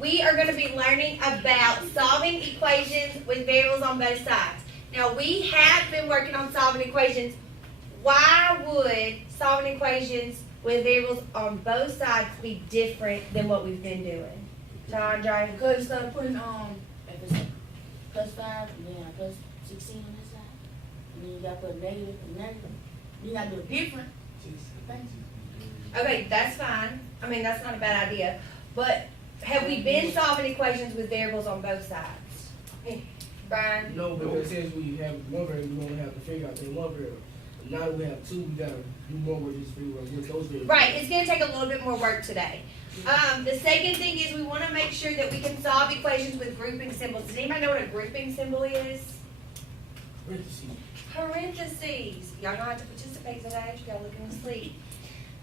we are gonna be learning about solving equations with variables on both sides. Now, we have been working on solving equations. Why would solving equations with variables on both sides be different than what we've been doing? John, Dre? Because instead of putting, if it's plus 5, and then plus 16 on this side, and then you gotta put negative and negative, you gotta do it different. Thanks. Okay, that's fine. I mean, that's not a bad idea. But have we been solving equations with variables on both sides? Brian? No, because since we have one variable, we only have to figure out that one variable. Now that we have two, we gotta do more with this figure with those variables. Right, it's gonna take a little bit more work today. The second thing is we wanna make sure that we can solve equations with grouping symbols. Does anybody know what a grouping symbol is? Parentheses. Parentheses. Y'all don't have to participate today, y'all looking asleep.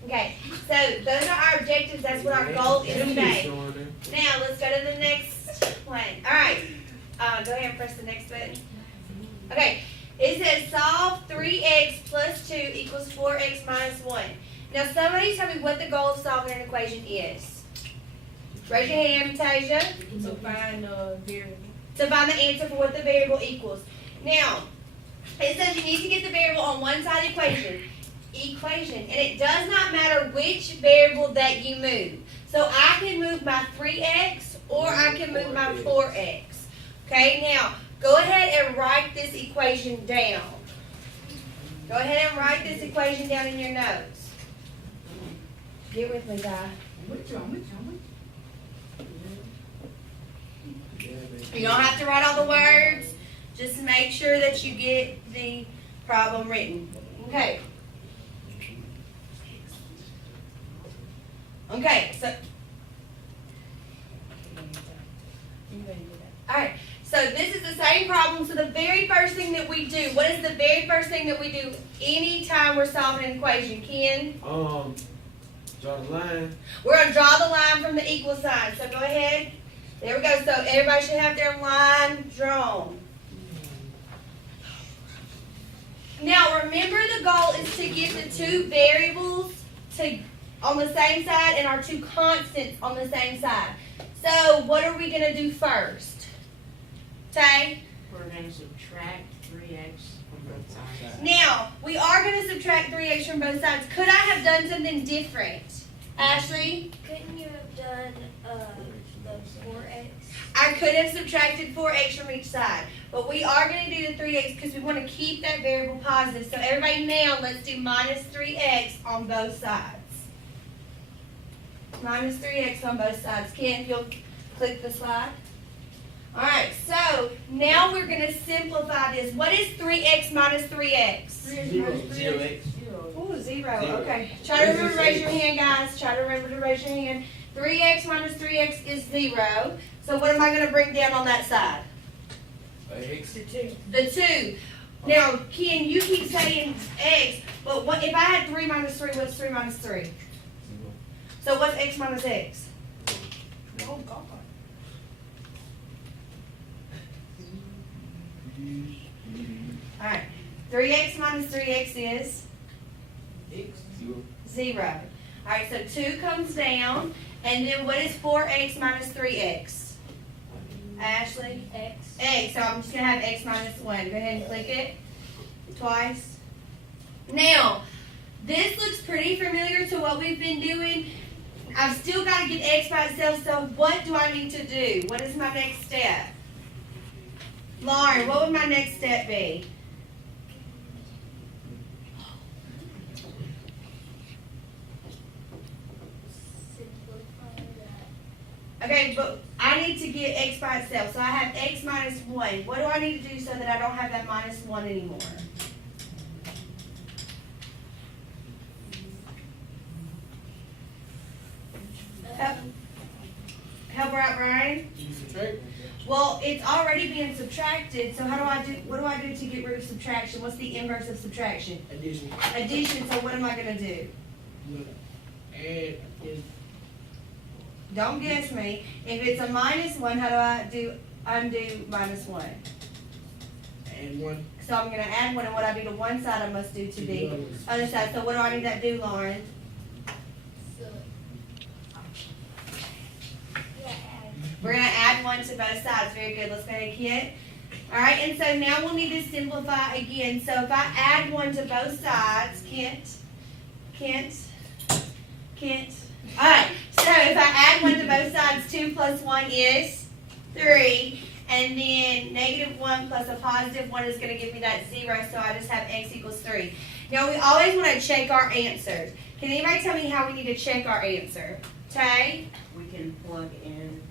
Okay, so those are our objectives, that's what our goal is today. Now, let's go to the next one. Alright, go ahead and press the next button. Okay, it says solve 3x plus 2 equals 4x minus 1. Now, somebody tell me what the goal of solving an equation is. Raise your hand, Tasia. To find a variable. To find the answer for what the variable equals. Now, it says you need to get the variable on one side of the equation, and it does not matter which variable that you move. So I can move my 3x or I can move my 4x. Okay, now go ahead and write this equation down. Go ahead and write this equation down in your notes. Get with me, guy. I'm with you. You don't have to write all the words. Just make sure that you get the problem written. Okay. Okay, so. Alright, so this is the same problem. So the very first thing that we do, what is the very first thing that we do anytime we're solving an equation? Ken? Draw the line. We're going to draw the line from the equal sign. So go ahead. There we go. So everybody should have their line drawn. Now remember, the goal is to get the two variables on the same side and our two constants on the same side. So what are we going to do first? Tay? We're going to subtract 3x from both sides. Now, we are going to subtract 3x from both sides. Could I have done something different? Ashley? Couldn't you have done the 4x? I could have subtracted 4x from each side. But we are going to do the 3x because we want to keep that variable positive. So everybody now, let's do minus 3x on both sides. Minus 3x on both sides. Ken, if you'll click the slide. Alright, so now we're going to simplify this. What is 3x minus 3x? 0x. Ooh, 0. Okay. Try to remember to raise your hand, guys. Try to remember to raise your hand. 3x minus 3x is 0. So what am I going to bring down on that side? X. The 2. Now, Ken, you keep saying x, but what if I had 3 minus 3, what's 3 minus 3? So what's x minus x? Oh, God. Alright. 3x minus 3x is? X. 0. Alright, so 2 comes down, and then what is 4x minus 3x? Ashley? X. X, so I'm just going to have x minus 1. Go ahead and click it twice. Now, this looks pretty familiar to what we've been doing. I've still got to get x by itself, so what do I need to do? What is my next step? Lauren, what would my next step be? Simplify that. Okay, but I need to get x by itself, so I have x minus 1. What do I need to do so that I don't have that minus 1 anymore? Help her out, Brian. You subtract. Well, it's already being subtracted, so how do I do, what do I do to get rid of subtraction? What's the inverse of subtraction? Addition. Addition, so what am I gonna do? Add is Don't guess me. If it's a minus 1, how do I undo minus 1? add 1. So I'm gonna add 1, and what I do to one side, I must do to the other side. So what do I need that do, Lauren? So, yeah, We're gonna add 1 to both sides. Very good. Let's go ahead, Kent. All right, and so now we'll need to simplify again. So if I add 1 to both sides, Kent. All right, so if I add 1 to both sides, 2 plus 1 is 3. And then -1 plus a +1 is gonna give me that 0, so I just have x equals 3. Now we always wanna check our answers. Can anybody tell me how we need to check our answer? Tay? We can plug in.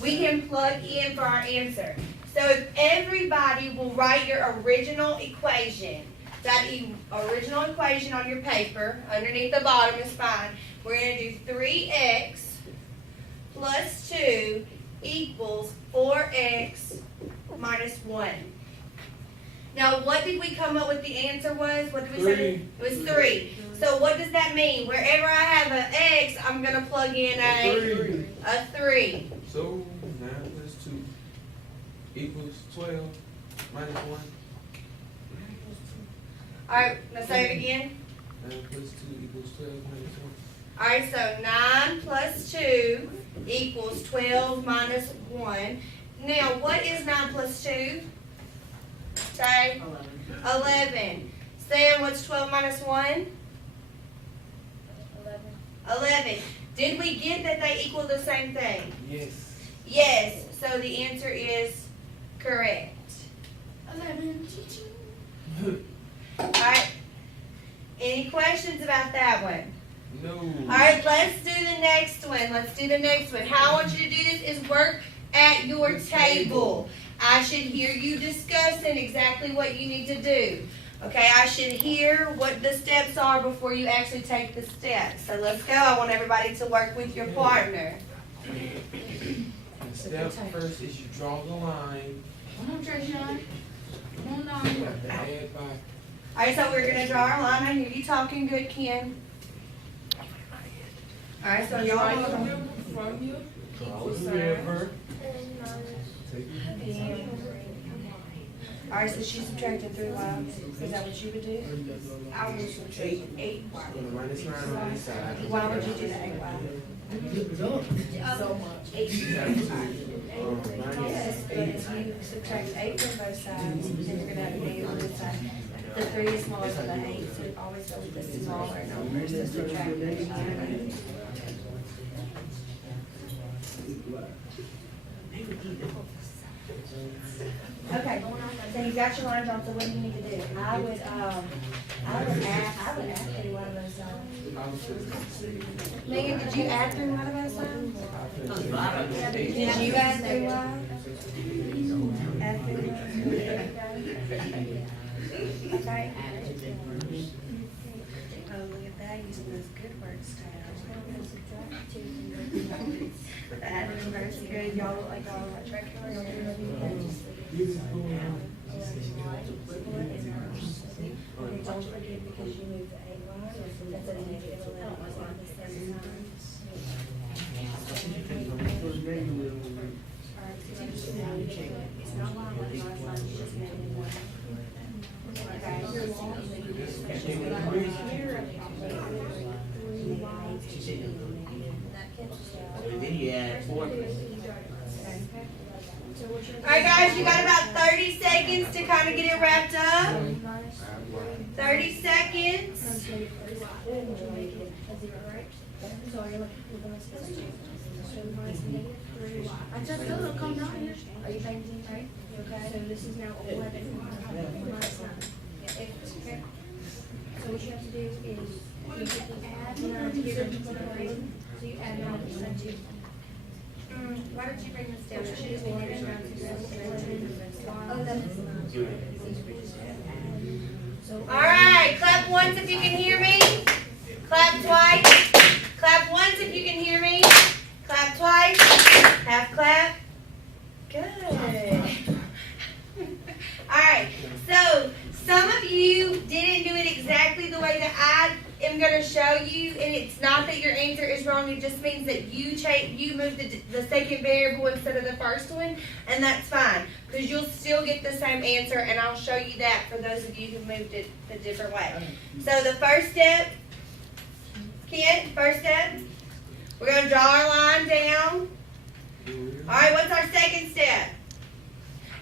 We can plug in for our answer. So if everybody will write your original equation, that original equation on your paper, underneath the bottom is fine. We're gonna do 3x plus 2 equals 4x minus 1. Now, what did we come up with the answer was? What did we say? 3. It was 3. So what does that mean? Wherever I have an x, I'm gonna plug in a 3. So 9 plus 2 equals 12 minus 1. Alright, let's say it again. 9 plus 2 equals 12 minus 1. Alright, so 9 plus 2 equals 12 minus 1. Now, what is 9 plus 2? Say 11. Sam, what's 12 minus 1? 11. Did we get that they equal the same thing? Yes. Yes, so the answer is correct. 11. Alright, any questions about that one? No. Alright, let's do the next one. How I want you to do this is work at your table. I should hear you discussing exactly what you need to do. Okay, I should hear what the steps are before you actually take the steps. So let's go. I want everybody to work with your partner. The step first is you draw the line. Come on, Trayshawn. Come on You down. have to add by. Alright, so we're gonna draw our line. I hear you talking good, Ken. Alright, so y'all. From you? Draw the river. And minus. Alright, so she subtracted 3 y. Is that what you would do? I will subtract 8 y. Put a minus 9 on this side. Why would you do the 8y? So much. 8. Yes, Minus but 8. if you subtract 8 from both sides, then you're gonna have a negative on this side. The 3 is smaller than the 8, so it always goes with the smaller numbers to subtract it. Okay, so you got your line drawn, so what do you need to do? I would add 3 y to both sides. I was just gonna say. Megan, did you add 3 y to both sides? Did you add 3 y? Add 3 y? Okay. Oh, look at that, using those good words, That is good. Y'all look like y'all are track. Okay, don't forget because you moved the 8y, that's a negative 11 on the same time. It's not line, it's not line, it's just negative 1. And then you add 4. Alright guys, you got about 30 seconds to kind of get it wrapped up. 30 seconds. I just told her, come down here. Are you paying attention, right? Okay. So this is now 11 minus 9. Yeah, okay. So what you have to do is you add 9 to your equation. So you add 9% to. Why don't you bring this down? It should just be negative 9 to Oh, that's. So. Alright, clap once if you can hear me. Clap twice. Clap once if you can hear me. Clap twice. Half clap. Good. Alright, so some of you didn't do it exactly the way that I am going to show you, and it's not that your answer is wrong, it just means that you moved the second variable instead of the first one, and that's fine, because you'll still get the same answer, and I'll show you that for those of you who moved it a different way. So the first step, Kent, we're going to draw our line down. Alright, what's our second step?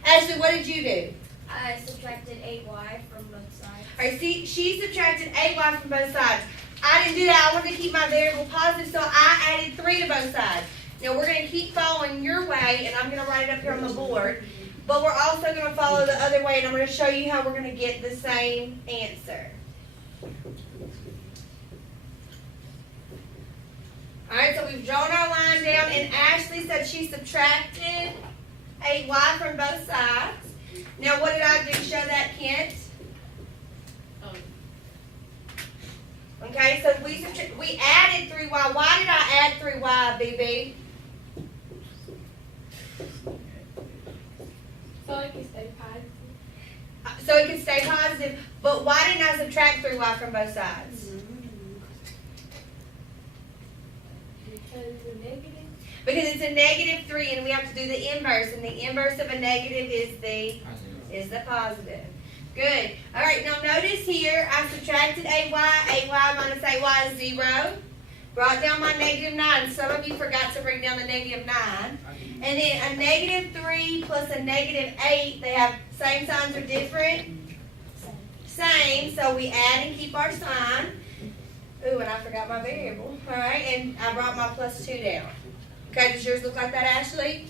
Ashley, what did you do? I subtracted 8y from both sides. Alright, see, she subtracted 8y from both sides. I didn't do that. I wanted to keep my variable positive, so I added 3 to both sides. Now, we're going to keep following your way, and I'm going to write it up here on the board. But we're also going to follow the other way, and I'm going to show you how we're going to get the same answer. Alright, so we've drawn our line down, and Ashley said she subtracted 8y from both sides. Now, what did I do? Show that, Kent. Okay, so we added 3y. Why did I add 3y, BB? So it can stay positive. So it can stay positive. But why didn't I subtract 3y from both sides? Because it's a negative. Because it's a negative 3, and we have to do the inverse. And the inverse of a negative is the positive. Good. All right, now notice here, I subtracted 8y. 8y minus 8y is 0. Brought down my negative 9. Some of you forgot to bring down the negative 9. And then a negative 3 plus a negative 8, they have same signs or different? Same, so we add and keep our sign. Ooh, and I forgot my variable. All right, and I brought my plus 2 down. Okay, does yours look like that, Ashley?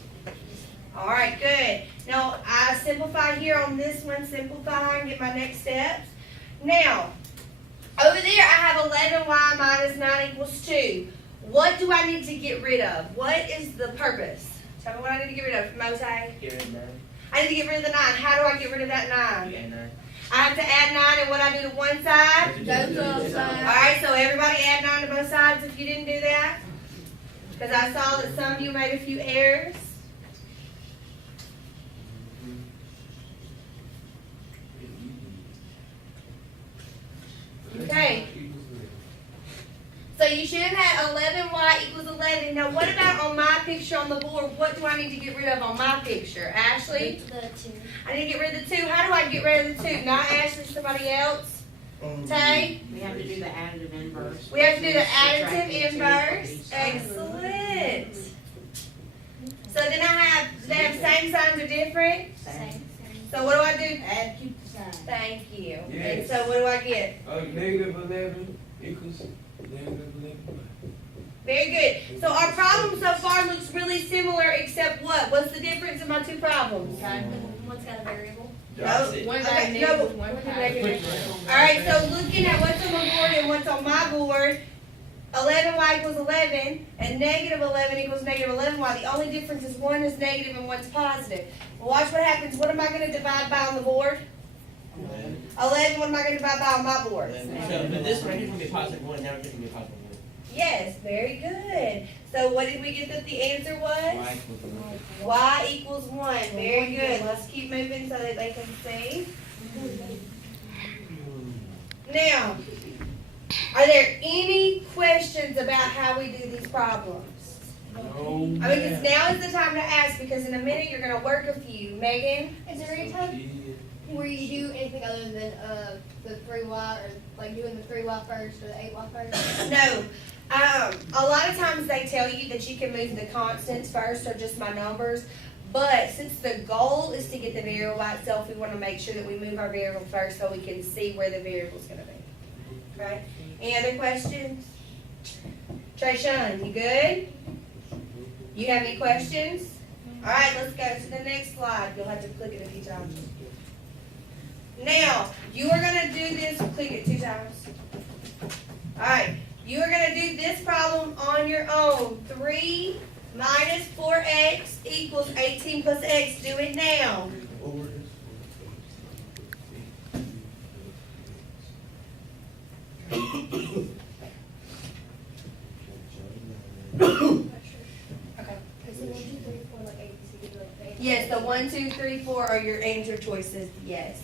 All right, good. Now, I simplify here on this one, simplify and get my next steps. Now, over there I have 11y minus 9 equals 2. What do I need to get rid of? What is the purpose? Tell me what I need to get rid of, Mose. Get rid of 9. I need to get rid of the 9. How do I get rid of that 9? You add 9. I have to add 9 and what I do to one side? Both sides. Alright, so everybody add 9 to both sides if you didn't do that? Because I saw that some of you made a few errors. Okay. So you should have had 11y equals 11. Now what about on my picture on the board? What do I need to get rid of on my picture? Ashley? The 2. I need to get rid of the 2. How do I get rid of the 2? Not Ashley, somebody else? Tay? We have to do the additive inverse. We have to do the Subtract additive the 2 inverse. each side. Excellent. So then I have, they have same signs or different? Same. So what do I do? Add, keep the sign. Thank you. And Yes. so what do I get? Negative 11 equals negative 11. Very good. So our problem so far looks really similar except what? What's the difference in my two problems? One's got a variable. No. One got Okay, a no, negative, but- one got All right, so looking at what's on the board and what's on my board, 11y equals 11, and negative 11 equals negative 11y. The only difference is one is negative and one's positive. Well, watch what happens. What am I going to divide by on the board? 11, what am I going to divide by on my board? So, but this one right here is going to be a positive 1, now it's going to be a positive 1. Yes, very good. So what did we get that the answer was? Y equals 1. Y equals 1. Very good. Let's keep moving so that they can see. Now, are there any questions about how we do these problems? No. I mean, because now is the time to ask, because in a minute you're going to work a few. Megan? Is there any time where you do anything other than the 3y, or like doing the 3y first or the 8y first? No. A lot of times they tell you that you can move the constants first or just my numbers. But since the goal is to get the variable by itself, we want to make sure that we move our variable first so we can see where the variable is going to be. Right? Any other questions? Trayshawn, you good? You have any questions? All right, let's go to the next slide. You'll have to click it a few times. Now, you are going to do this, click it 2 times. All right, you are going to do this problem on your own. 3 minus 4x equals 18 plus x. Do it now. Okay. Is it 1, 2, 3, 4 like ABC? Like Yes, the 1, 2, 3, 4 are your answer choices. Yes.